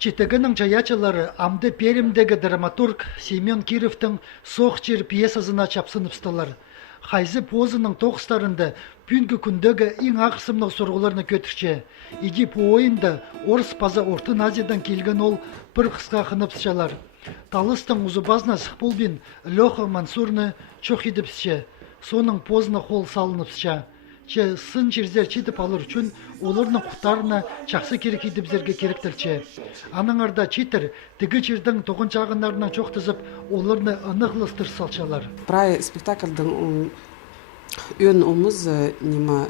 Читегінің чаячылары амды Перімдегі драматург Семен Кировтың «Соқ жер» пьесасына чапсыныпстылар. Хайзы позының тоқыстарында пүнгі күндегі ең ақсымның сұрғыларыны көтірче. Иги по ойында Орыс паза Ортын Азиядан келген ол бір қысқа қыныпсчалар. Талыстың ұзыбазна сықпулбин Леха Мансурны чоқ едіпсче. Соның позына қол салыныпсча. Че сын жерзер читіп алыр үшін оларның құқтарына чақсы керек едіпзерге керектілче. Аның арда читір тігі жердің тоғын чағынарынан чоқтызып, оларны ынықлыстыр салчалар. Прай спектакльдің өн омыз нема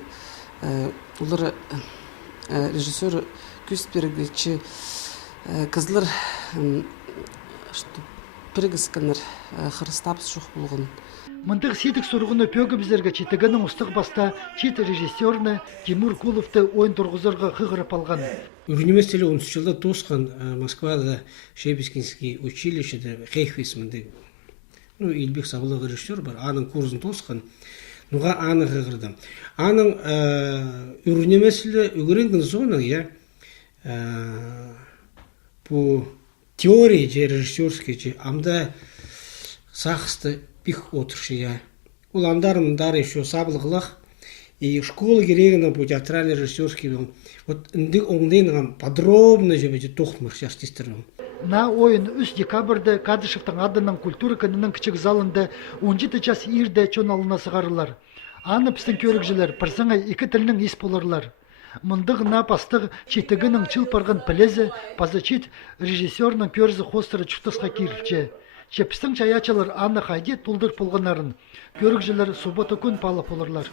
олар режиссер Күспергечі кызлар пригісканыр қырыстапс жоқ болғын. Мындық сетік сұрғыны пөгі бізерге читігінің ұстық баста чит режиссерны Тимур Куловты ойын тұрғызырға қығырып алған. Университетте 13 жылда тосқан Москвада Шебескинский училищеде Хейхвисмінде. Илбек Сабылығы режиссер бар, аның курсын тосқан. Нуға аны қығырды. Аның университетте үгіренген соның, по теории же режиссерский, амда сақысты пих отыршы. Ол андарымдар еще сабылғылық, и школы керегіна по театральный режиссерский. Вот инди оңдайнығам подробно жебеде тоқтымыр артистерім. На ойын 3 декабрда Кадышевтың адының культура күнінің кішік залында 17 час ирде чон алына сығарылар. Аны пістің көрікжілер, пірсіңі 2 тілінің ес болырлар. Мұндық на пастық читігінің чыл парған пілезі, пазы чит режиссерінің көрізі қостыры чүқтысқа керілче. Чепістің чаячылар аны қайде тұлдыр болғанарын, көрікжілер суббота күн палы болырлар.